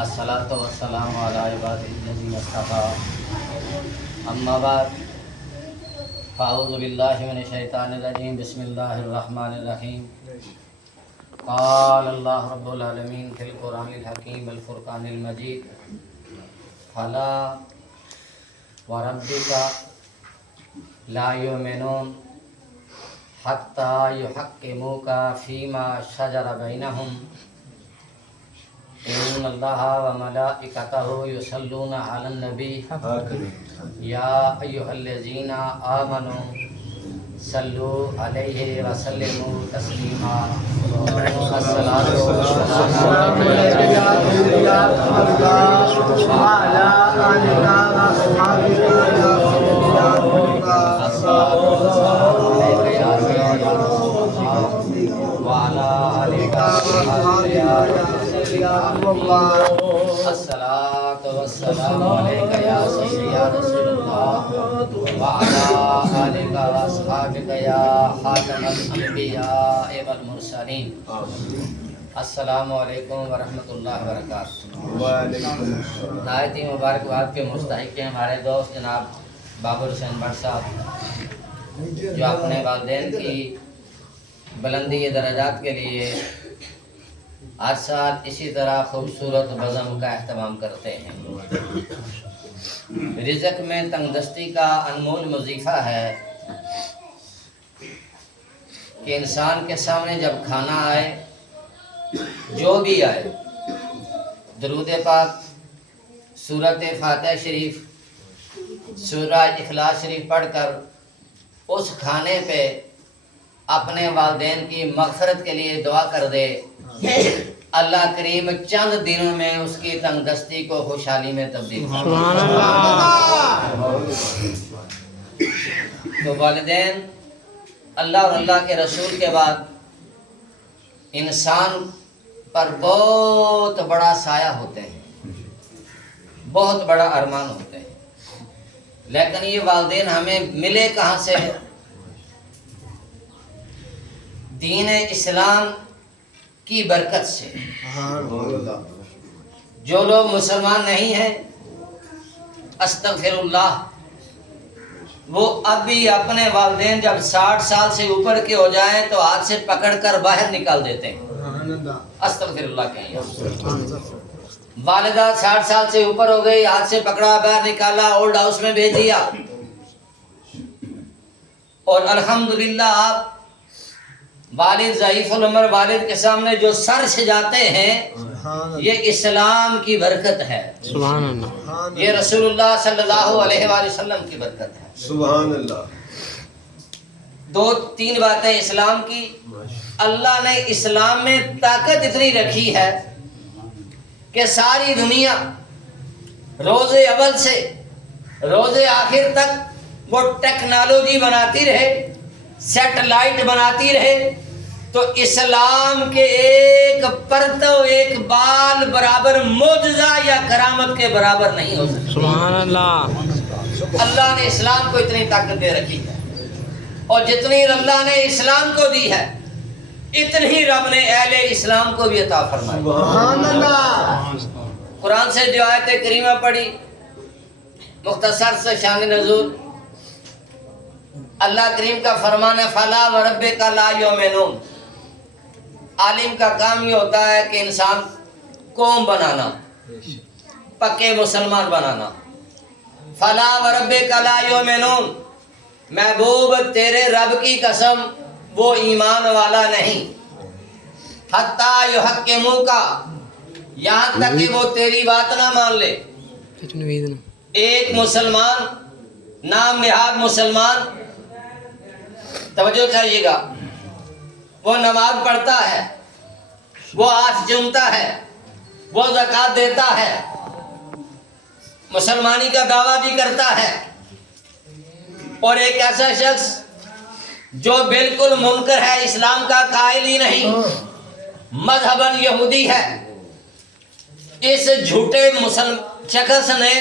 الصلاۃ والسلام علی عباد الذین اصطفیٰ اما بعد فاعوذ باللہ من الشیطان الرجیم بسم اللہ الرحمن الرحیم قال اللہ رب العالمین فی القرآن الحکیم الفرقان المجید فلا وربک لا یؤمنون حتی یحکموک فیما شجر بینہم ان اللہ و ملائکتہ یصلون علی النبی یا ایھا الذین آمنوا صلوا علیہ وسلموا تسلیما الصلاۃ والسلام علیک یا رسول اللہ وعلی آلک واصحابک یا رسول اللہ الصلاۃ والسلام علیک یا رسول اللہ وعلی آلک واصحابک یا الصلاۃ والسلام علیک یا سیدی یا رسول اللہ وعلی آلک واصحابک یا خاتم الانبیاء والمرسلین السلام علیکم ورحمۃ اللہ وبرکاتہ۔ نہایت ہی مبارکباد کے مستحق ہیں ہمارے دوست جناب بابر حسین بٹ صاحب، جو اپنے والدین کی بلندی درجات کے لیے ہر سال اسی طرح خوبصورت بزم کا اہتمام کرتے ہیں۔ رزق میں تنگ دستی کا انمول وظیفہ ہے کہ انسان کے سامنے جب کھانا آئے، جو بھی آئے، درود پاک، سورۃ فاتحہ شریف، سورہ اخلاص شریف پڑھ کر اس کھانے پہ اپنے والدین کی مغفرت کے لیے دعا کر دے، اللہ کریم چند دنوں میں اس کی تنگ دستی کو خوشحالی میں تبدیل کر دے۔ تو والدین اللہ اور اللہ کے رسول کے بعد انسان پر بہت بڑا سایہ ہوتے ہیں، بہت بڑا ارمان ہوتے ہیں، لیکن یہ والدین ہمیں ملے کہاں سے؟ دین اسلام کی برکت سے۔ جو لوگ مسلمان نہیں ہیں، استغفر اللہ، وہ اب بھی اپنے والدین جب 60 سال سے اوپر کے ہو جائیں تو ہاتھ سے پکڑ کر باہر نکال دیتے ہیں، استغفر اللہ کہیں۔ والدہ 60 سال سے اوپر ہو گئی، ہاتھ سے پکڑا، باہر نکالا، اولڈ ہاؤس میں بھیج دیا، اور الحمدللہ آپ والد ضعیف العمر والد کے سامنے جو سر سجاتے ہیں، یہ اسلام کی برکت ہے، سبحان اللہ، یہ رسول اللہ صلی اللہ علیہ وآلہ وسلم کی برکت ہے، سبحان اللہ۔ 2-3 باتیں اسلام کی۔ اللہ نے اسلام میں طاقت اتنی رکھی ہے کہ ساری دنیا روز اول سے روز آخر تک وہ ٹیکنالوجی بناتی رہے، سیٹلائٹ بناتی رہے، تو اسلام کے ایک پرتو، ایک بال برابر معجزہ یا کرامت کے برابر نہیں ہو سکتا، سبحان اللہ۔ اللہ نے اسلام کو اتنی طاقت دے رکھی ہے، اور جتنی اللہ نے اسلام کو دی ہے اتنی رب نے اہل اسلام کو بھی عطا فرمائی، سبحان اللہ۔ قرآن سے جو آیت کریمہ پڑھی، مختصر سے شان نزول، اللہ کریم کا فرمان ہے فلا وربک لا یؤمنون۔ عالم کا کام یہ ہوتا ہے کہ انسان قوم بنانا، پکے مسلمان بنانا۔ فلا وربک لا یؤمنون، محبوب تیرے رب کی قسم وہ ایمان والا نہیں، حتی یحکموک، یہاں تک کہ وہ تیری بات نہ مان لے۔ ایک مسلمان، نام نہاد مسلمان، توجہ کریے گا، وہ نماز پڑھتا ہے، وہ ہاتھ چومتا ہے، وہ زکوٰۃ دیتا ہے، مسلمانی کا دعویٰ بھی کرتا ہے، اور ایک ایسا شخص جو بالکل منکر ہے، اسلام کا قائل ہی نہیں، مذہباً یہودی ہے، اس جھوٹے شخص نے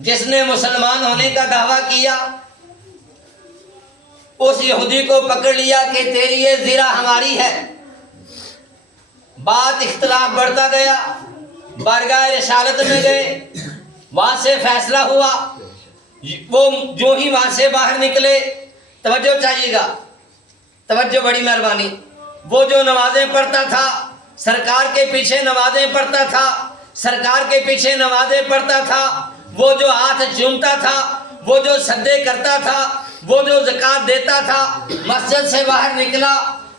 جس نے مسلمان ہونے کا دعویٰ کیا، اس یہودی کو پکڑ لیا کہ تیری یہ زرہ ہماری ہے، بات اختلاف بڑھتا گیا، بارگاہ رسالت میں گئے، وہاں سے فیصلہ ہوا، وہ جو ہی وہاں سے باہر نکلے، توجہ چاہیے گا، توجہ بڑی مہربانی، وہ جو نمازیں پڑھتا تھا، سرکار کے پیچھے نمازیں پڑھتا تھا، سرکار کے پیچھے نمازیں پڑھتا تھا، وہ جو ہاتھ چومتا تھا، وہ جو سجدے کرتا تھا، وہ جو زکوٰۃ دیتا تھا، مسجد سے باہر نکلا،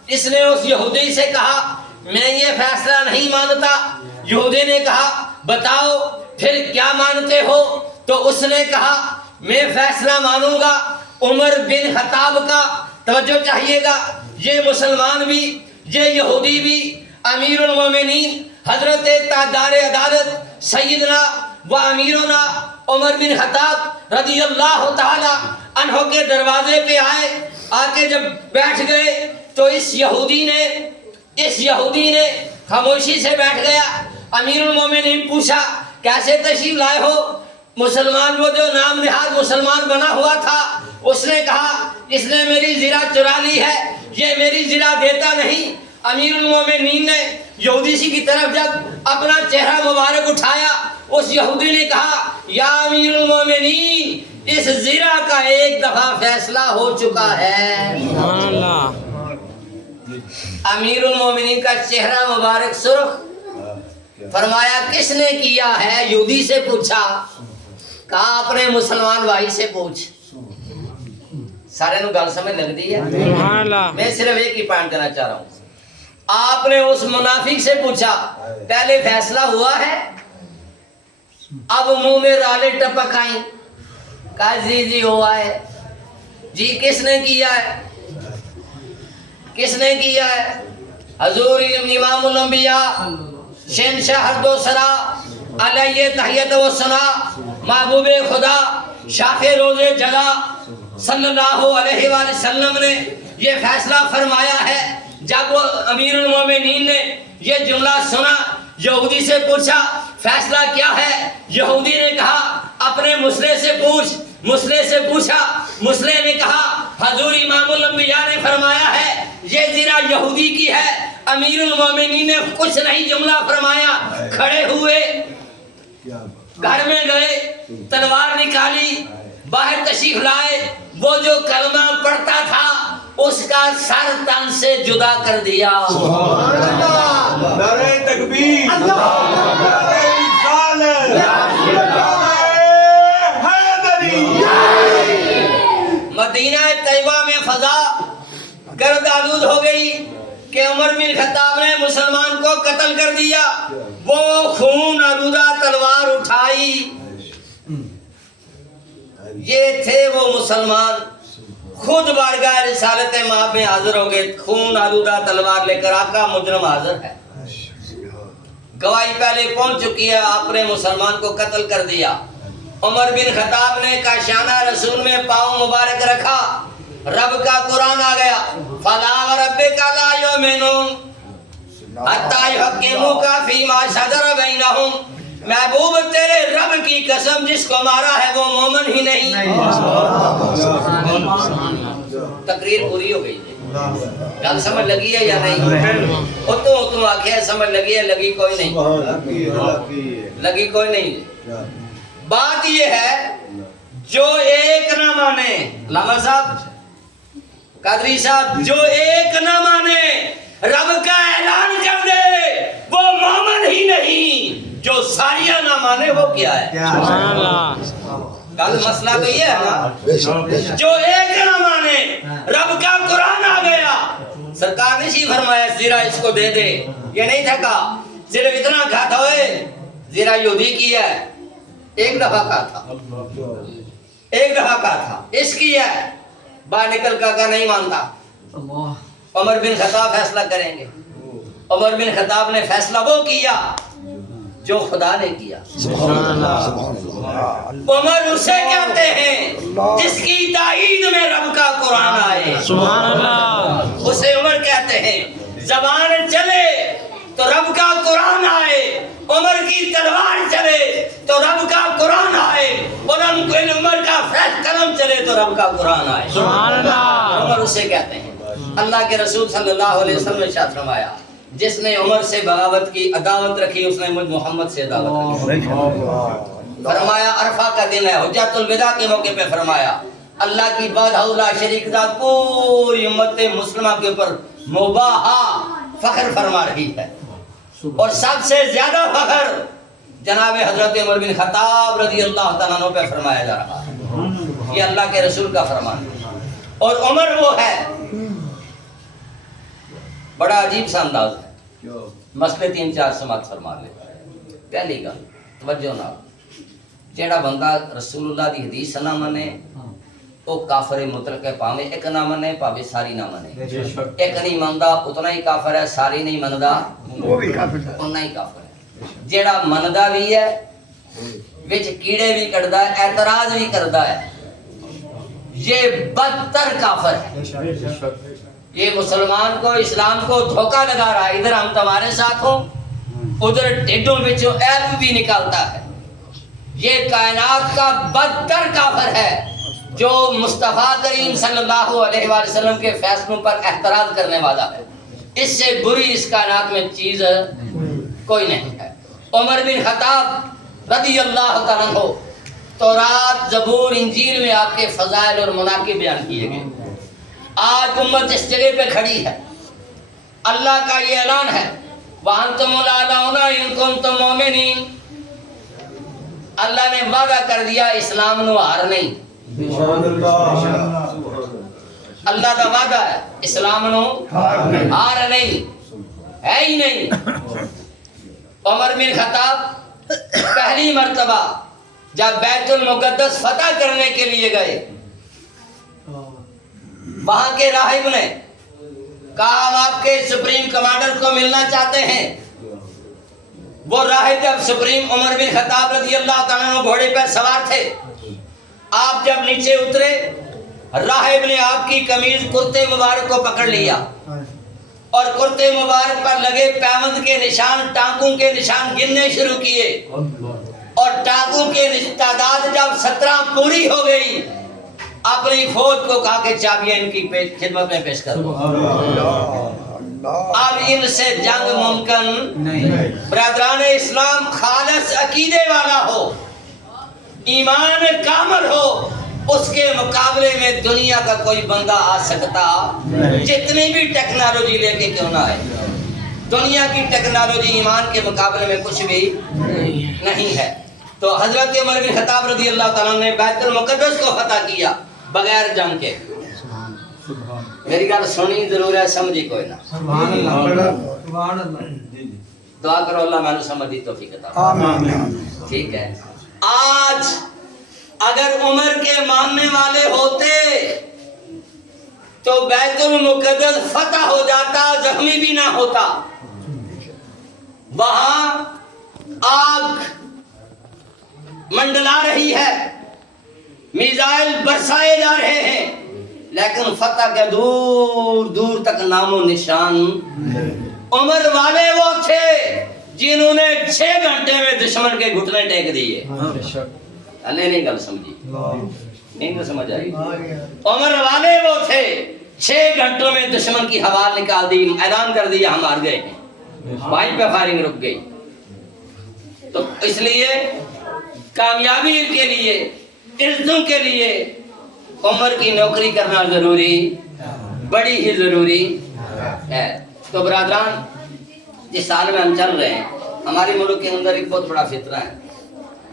اس نے اس یہودی سے کہا میں یہ فیصلہ نہیں مانتا۔ یہودی نے کہا بتاؤ پھر کیا مانتے ہو؟ تو اس نے کہا میں فیصلہ مانوں گا عمر بن خطاب کا۔ توجہ چاہیے گا، یہ مسلمان بھی، یہ یہودی بھی، امیر المومنین حضرت تاجدار عدالت سیدنا و امیرنا عمر بن خطاب رضی اللہ تعالی عنہ کے دروازے پہ آئے، آ کے جب بیٹھ گئے تو اس یہودی نے خاموشی سے بیٹھ گیا۔ امیر المومنین پوچھا کیسے تشریف لائے ہو؟ مسلمان وہ جو نام نہاد مسلمان بنا ہوا تھا، اس نے کہا اس نے میری زرہ چرا لی ہے، یہ میری زرہ دیتا نہیں۔ امیر المومنین نے یہودی سی کی طرف جب اپنا چہرہ مبارک اٹھایا، اس یہودی نے کہا یا امیر المومنین اس زرہ کا ایک دفعہ فیصلہ ہو چکا ہے۔ سبحان اللہ۔ امیر المومنین کا چہرہ مبارک سرخ، فرمایا کس نے کیا ہے؟ یہودی سے پوچھا، کہا اپنے مسلمان بھائی سے پوچھ۔ سارے نو گل سمجھ لگ دی ہے؟ سبحان اللہ۔ میں صرف ایک ہی پوائنٹ کرنا چاہ رہا ہوں۔ آپ نے اس منافق سے پوچھا پہلے فیصلہ ہوا ہے؟ اب منہ میں رالے ٹپک آئیں، کہا جی ہوا ہے۔ جی کس نے کیا ہے؟ کس نے کیا ہے؟ حضور امام الانبیاء شہنشاہ ہر دو سرا علیہ تحیت و ثنا محبوب خدا شاف روز جلا صلی اللہ علیہ وآلہ وسلم نے یہ فیصلہ فرمایا ہے۔ جب وہ امیر المومنین نے یہ جملہ سنا، یہودی سے پوچھا فیصلہ کیا ہے؟ یہودی نے کہا اپنے مسئلے سے پوچھ۔ مسئلے سے پوچھا، مسئلے نے کہا حضور امام الانبیاء نے فرمایا ہے یہ زرہ یہودی کی ہے۔ امیر المومنین نے کچھ نہیں جملہ فرمایا، کھڑے ہوئے، گھر میں گئے، تلوار نکالی، باہر تشریف لائے، وہ جو کلمہ پڑھتا تھا اس کا سر تن سے جدا کر دیا۔ سبحان اللہ، نعرہ تکبیر، نعرہ رسالت، نعرہ حیدری۔ مدینہ طیبہ میں فضا گرد آلود ہو گئی کہ عمر بن خطاب نے مسلمان کو قتل کر دیا۔ وہ خون آلودہ تلوار اٹھائی، یہ تھے وہ مسلمان، خود بارگاہ رسالت مآب میں حاضر ہو گئے، خون آلودہ تلوار لے کر، آقا مجرم حاضر ہے، گواہی پہلے پہنچ چکی ہے، آپ نے مسلمان کو قتل کر دیا۔ عمر بن خطاب نے کاشانہ رسول میں پاؤں مبارک رکھا، رب کا قرآن آ گیا، فَلَا وَرَبِّكَ لَا يُؤْمِنُونَ حَتَّىٰ يُحَكِّمُوكَ فِي مَا شَجَرَ بَيْنَهُمْ۔ محبوب تیرے رب کی قسم جس کو مارا ہے وہ مومن ہی نہیں۔ تقریر پوری ہو گئی ہے، گل سمجھ لگی ہے یا نہیں؟ اتوں آخیا سمجھ لگی ہے، لگی کوئی نہیں، لگی کوئی نہیں۔ بات یہ ہے جو ایک نہ مانے، لاما صاحب، قادری صاحب، جو ایک نہ مانے رب کا اعلان کر دے وہ مومن ہی نہیں، جو ساریاں نہ مانے وہ کیا ہے؟ سبحان اللہ۔ کل مسئلہ تو یہ ہے نا، جو ایک نہ مانے رب کا قرآن آ گیا، سرکار نے فرمایا زرہ اس کو دے دے، یہ نہیں تھا کہا صرف اتنا کہا تھا زرہ یہودی کی ہے، ایک دفعہ کہا تھا، ایک دفعہ کہا تھا اس کی ہے، باہر نکل کا نہیں مانتا۔ عمر بن خطاب فیصلہ کریں گے، عمر بن خطاب نے فیصلہ وہ کیا جو خدا نے کیا۔ عمر اسے کہتے ہیں جس کی تائید میں رب کا قرآن آئے، سبحان اللہ۔ اسے عمر کہتے ہیں زبان چلے تو رب کا قرآن آئے، عمر کی تلوار چلے تو رب کا قرآن آئے، عمر کا قلم چلے تو رب کا قرآن آئے، سبحان اللہ۔ عمر اسے کہتے ہیں۔ اللہ کے رسول صلی اللہ علیہ وسلم نے ارشاد فرمایا جس نے عمر سے بغاوت کی، عداوت رکھی، اس نے مجھ محمد سے عداوت رکھی۔ فرمایا عرفہ کا دن ہے، حجۃ الوداع کے موقع پہ فرمایا اللہ کی وحدہ لا شریک ذات پوری امت مسلمہ کے اوپر مباحا فخر فرما رہی ہے، اور سب سے زیادہ فخر جناب حضرت عمر بن خطاب رضی اللہ تعالیٰ عنہ پہ فرمایا جا رہا ہے۔ یہ اللہ کے رسول کا فرمان ہے، اور عمر وہ ہے، بڑا عجیب سا انداز ہے۔ مسئلے 3-4 سماعت فرما لے۔ پہلی گل توجہ نال، جیڑا بندہ رسول اللہ دی حدیث نہ منے وہ کافر مطلق ہے، پاویں ایک نہ منے پاویں ساری نہ منے۔ ایک نہیں مندا اتنا ہی کافر ہے، ساری نہیں مندا وہ بھی کافر ہے، اتنا ہی کافر ہے۔ جیڑا مندا بھی ہے وچ کیڑے بھی کٹدا ہے، اعتراض بھی کردا ہے، یہ بدتر کافر ہے۔ یہ مسلمان کو اسلام کو دھوکہ لگا رہا ہے، ادھر ہم تمہارے ساتھ ہوں ادھر ڈھڈوں وچوں عیب بھی نکالتا ہے۔ یہ کائنات کا بدتر کافر ہے جو مصطفیٰ کریم صلی اللہ علیہ وآلہ وسلم کے فیصلوں پر اعتراض کرنے والا ہے۔ اس سے بری اس کائنات میں چیز کوئی نہیں ہے۔ عمر بن خطاب رضی اللہ تعالیٰ عنہ، تورات، زبور، انجیل میں آپ کے فضائل اور مناقب بیان کیے گئے۔ آج امت اس جگہ پہ کھڑی ہے، اللہ کا یہ اعلان ہے وَأَنْتُمُ الْأَعْلَوْنَ إِن كُنتُم مُؤْمِنِينَ۔ اللہ نے وعدہ کر دیا اسلام نو ہار نہیں، اللہ کا وعدہ ہے اسلام نو ہار نہیں ہے ہی نہیں۔ عمر بن خطاب پہلی مرتبہ جب بیت المقدس فتح کرنے کے لیے گئے، وہاں کے راہب نے کہا ہم آپ کے سپریم کمانڈر کو ملنا چاہتے ہیں۔ وہ راہب جب سپریم عمر بن خطاب رضی اللہ تعالیٰ عنہ گھوڑے پر سوار تھے، آپ جب نیچے اترے راہب نے آپ کی قمیض کرتے مبارک کو پکڑ لیا اور کرتے مبارک پر لگے پیوند کے نشان، ٹانکوں کے نشان گننے شروع کیے، اور ٹانکوں کے تعداد جب 17 پوری ہو گئی اپنی فوج کو کہا کہ چابیاں ان کی خدمت میں پیش کرو، اب ان سے جنگ ممکن نہیں۔ برادران اسلام، خالص عقیدے والا ہو، ایمان کامل ہو، اس کے مقابلے میں دنیا کا کوئی بندہ آ سکتا جتنی بھی ٹیکنالوجی لے کے کیوں نہ آئے۔ دنیا کی ٹیکنالوجی ایمان کے مقابلے میں کچھ بھی نہیں ہے۔ تو حضرت عمر بن خطاب رضی اللہ تعالیٰ نے بیت المقدس کو فتح کیا بغیر جنگ کے۔ میری گل سنی ضرور ہے، سمجھی کوئی نہ۔ دعا کرو اللہ میں سمجھ دی توفیق عطا فرمائے۔ ٹھیک ہے، آج اگر عمر کے ماننے والے ہوتے تو بیت المقدس فتح ہو جاتا، زخمی بھی نہ ہوتا۔ وہاں آگ منڈلا رہی ہے، میزائل برسائے جا رہے ہیں، لیکن فتح کے دور دور تک نام و نشان۔ عمر والے وہ تھے جنہوں نے 6 گھنٹے میں دشمن کے گھٹنے ٹیک دیے۔ اللہ نہیں گل سمجھی، نہیں تو سمجھ آئی۔ عمر والے وہ تھے 6 گھنٹوں میں دشمن کی حوال نکال دی، اعلان کر دیا ہم ہار گئے ہیں، وہیں پہ فائرنگ رک گئی۔ تو اس لیے کامیابی کے لیے، عزتوں کے لیے عمر کی نوکری کرنا ضروری، بڑی ہی ضروری ہے۔ تو برادران، جس سال میں ہم چل رہے ہیں، ہمارے ملک کے اندر ایک بہت بڑا فتنہ ہے۔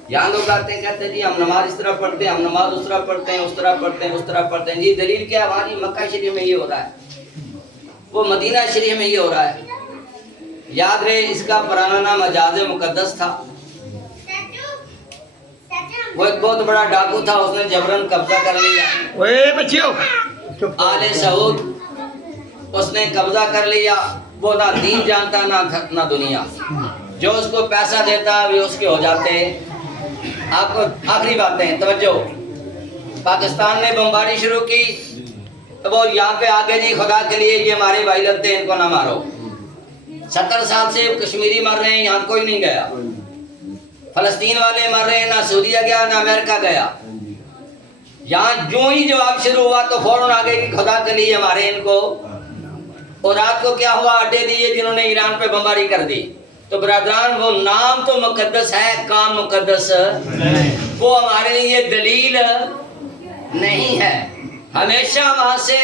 یہاں لوگ آتے ہیں کہتے ہیں جی ہم نماز اس طرح پڑھتے ہیں، ہم نماز اس طرح پڑھتے ہیں، اس طرح پڑھتے ہیں، اس طرح پڑھتے ہیں۔ جی دلیل کیا ہے؟ ہماری مکہ شریف میں یہ ہو رہا ہے، وہ مدینہ شریف میں یہ ہو رہا ہے۔ یاد رہے اس کا پرانا نام حجاز مقدس تھا۔ وہ ایک بہت بڑا ڈاکو تھا، اس نے جبرن قبضہ کر لیا۔ آل سعود اس نے قبضہ کر لیا، وہ نہ دین جانتا نہ دنیا، جو اس کو پیسہ دیتا وہ اس کے ہو جاتے۔ آپ کو آخری باتیں توجہ، پاکستان نے بمباری شروع کی تو وہ یہاں پہ آگے جی خدا کے لیے یہ ہمارے بھائی لگتے ہیں، ان کو نہ مارو۔ 70 سال سے کشمیری مر رہے ہیں، یہاں کوئی نہیں گیا۔ فلسطین والے مر رہے ہیں، نہ سعودیہ گیا نہ امریکہ گیا۔ یہاں جو ہی جواب شروع ہوا تو فوراً آگے کی خدا کے لیے ہمارے ان کو اور رات کو کیا ہوا؟ اڈے دیے جنہوں نے ایران پہ بمباری کر دی. تو برادران وہ نام تو مقدس ہے، کام مقدس وہ ہمارے لیے دلیل نہیں ہے. ہمیشہ وہاں سے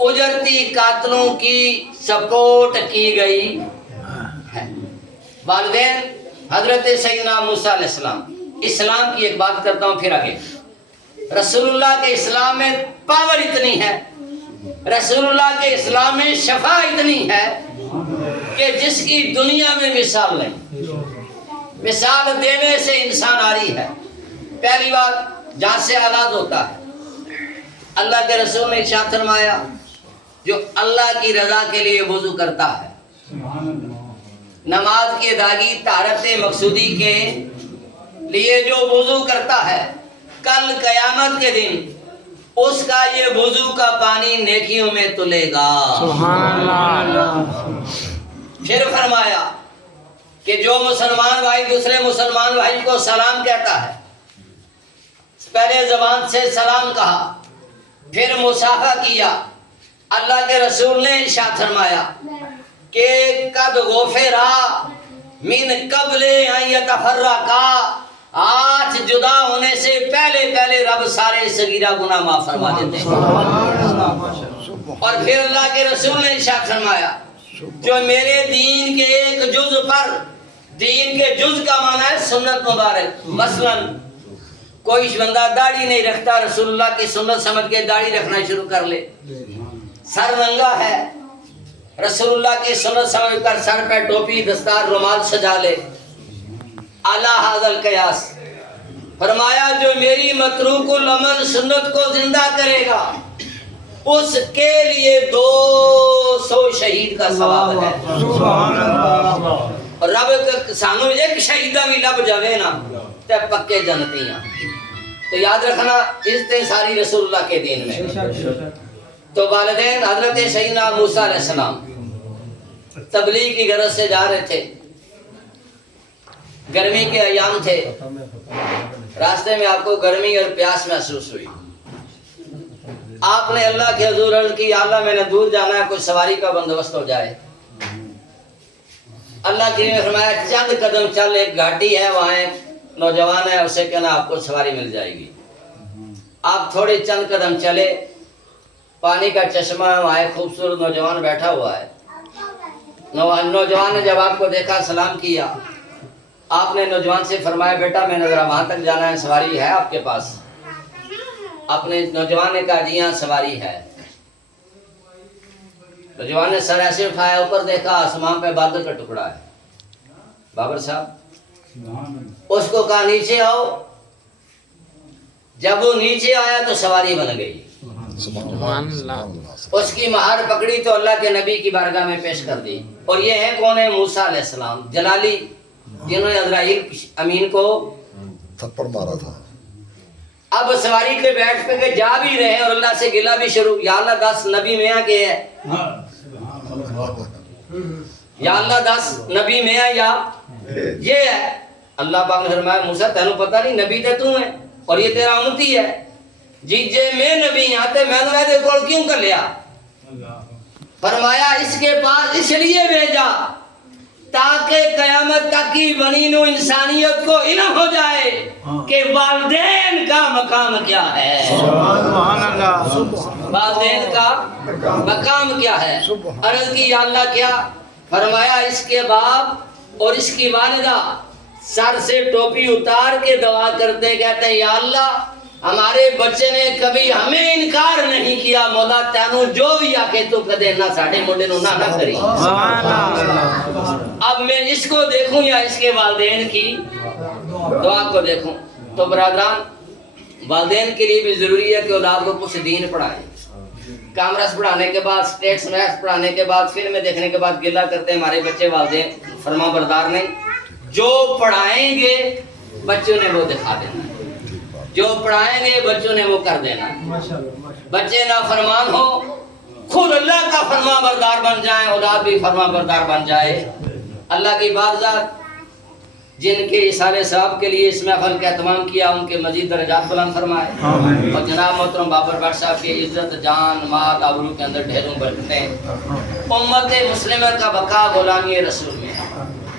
اجرتی قاتلوں کی سپورٹ کی گئی ہے. والدین حضرت سیدنا موسیٰ علیہ السلام. اسلام کی ایک بات کرتا ہوں پھر آگے. رسول اللہ کے اسلام میں پاور اتنی ہے، رسول اللہ کے اسلام میں شفا اتنی ہے کہ جس کی دنیا میں مثال نہیں. مثال دینے سے انسان آری ہے. پہلی بات جہاں سے آغاز ہوتا ہے، اللہ کے رسول نے ارشاد فرمایا جو اللہ کی رضا کے لیے وضو کرتا ہے، نماز کی ادائیگی طہارت مقصودی کے لیے جو وضو کرتا ہے، کل قیامت کے دن اس کا یہ وضو کا پانی نیکیوں میں تلے گا. سبحان اللہ. پھر فرمایا کہ جو مسلمان بھائی دوسرے مسلمان بھائی کو سلام کہتا ہے، پہلے زبان سے سلام کہا، پھر مصافحہ کیا، اللہ کے رسول نے ارشاد فرمایا کہ قد غفرا من قبل ان یتفرقا، آج جدا ہونے سے پہلے رب سارے صغیرہ گناہ معاف فرما دیتے ہیں. اور پھر اللہ کے رسول نے ارشاد فرمایا جو میرے دین کے ایک جز پر، دین کے جز کا معنی ہے سنت مبارک. مثلا کوئی بندہ داڑھی نہیں رکھتا، رسول اللہ کی سنت سمجھ کے داڑھی رکھنا شروع کر لے. سر ننگا ہے، رسول اللہ کی سنت سمجھ کر سر پہ ٹوپی دستار رومال سجا لے. اعلیٰ حاضر قیاس. فرمایا جو میری متروک العمل سنت کو زندہ کرے گا اس کے لیے 200 شہید کا ثواب ہے. اور رب سانو ایک شہیدہ بھی لب جاوے نا تے پکے جنتی ہیں. تو یاد رکھنا عزت ساری رسول اللہ کے دین میں. تو والدین حضرت سیدنا موسیٰ علیہ السلام تبلیغ کی غرض سے جا رہے تھے. گرمی کے ایام تھے، راستے میں آپ کو گرمی اور پیاس محسوس ہوئی. آپ نے اللہ کے حضور عرض کی یا اللہ میں نے دور جانا ہے، کوئی سواری کا بندوبست ہو جائے. اللہ کریم نے فرمایا چند قدم چل، ایک گھاٹی ہے وہاں ایک نوجوان ہے، اسے کہنا آپ کو سواری مل جائے گی. آپ تھوڑے چند قدم چلے، پانی کا چشمہ ہے، وہاں ایک خوبصورت نوجوان بیٹھا ہوا ہے. نوجوان نے جب آپ کو دیکھا سلام کیا. آپ نے نوجوان سے فرمایا بیٹا میں نے ذرا وہاں تک جانا ہے، سواری ہے آپ کے پاس؟ اپنے نوجوان نے کہا جی ہاں سواری ہے. نوجوان نے سر ایسے اٹھایا، اوپر دیکھا آسمان پہ بادل کا ٹکڑا ہے. بابر صاحب اس کو کہا نیچے آؤ. جب وہ نیچے آیا تو سواری بن گئی. سبحان اللہ. اس کی مہار پکڑی تو اللہ کے نبی کی بارگاہ میں پیش کر دی. اور یہ ہے کون ہے؟ موسیٰ علیہ السلام جلالی، جنہوں نے عزرائیل امین کو تھپڑ مارا تھا. اب سواری کے بیٹھ کے جا بھی رہے ہیں اور اللہ سے گلہ بھی شروع. یا اللہ 10 نبی میاں کے ہے، یا اللہ 10 نبی میاں یا یہ ہے. اللہ پاک نے فرمایا موسیٰ تینوں پتہ نہیں نبی تے تو ہے اور یہ تیرا امتی ہے. جی جے میں نبی آتے میں نے دے کول کیوں کر لیا؟ فرمایا اس کے پاس اس لیے بھیجا تاکہ قیامت تک کی بنی نو انسانیت کو علم ہو جائے کہ والدین کا مقام کیا ہے. سبحان اللہ. والدین کا مقام کیا ہے. عرض کی یا اللہ کیا؟ فرمایا اس کے باپ اور اس کی والدہ سر سے ٹوپی اتار کے دعا کرتے کہتے ہیں یا اللہ ہمارے بچے نے کبھی ہمیں انکار نہیں کیا، مولا تینوں جو بھی آکے تو کدے نہ ساڑھے موڈے نو نہ کری. اب میں اس کو دیکھوں یا اس کے والدین کی دعا کو دیکھوں؟ تو برادران والدین کے لیے بھی ضروری ہے کہ اولاد کو کچھ دین پڑھائیں. کامرس پڑھانے کے بعد، اسٹیٹس میتھس پڑھانے کے بعد، فلمیں دیکھنے کے بعد گلہ کرتے ہیں ہمارے بچے والدین فرما بردار نہیں. جو پڑھائیں گے بچوں نے وہ دکھا دینا، جو پڑھائیں گے بچوں نے وہ کر دینا. بچے نافرمان ہو، خود اللہ کا فرما بردار بن جائیں، اولاد بھی فرما بردار بن جائے. اللہ کی بارگاہ جن کے اثارے ثواب کے لیے اس محفل کا اہتمام کیا ان کے مزید درجات بلند فرمائے. اور جناب محترم بابر بٹ صاحب کی عزت جان مال آبرو کے اندر ڈھیروں برکتیں امت مسلمہ کا بقا غلامی رسول میں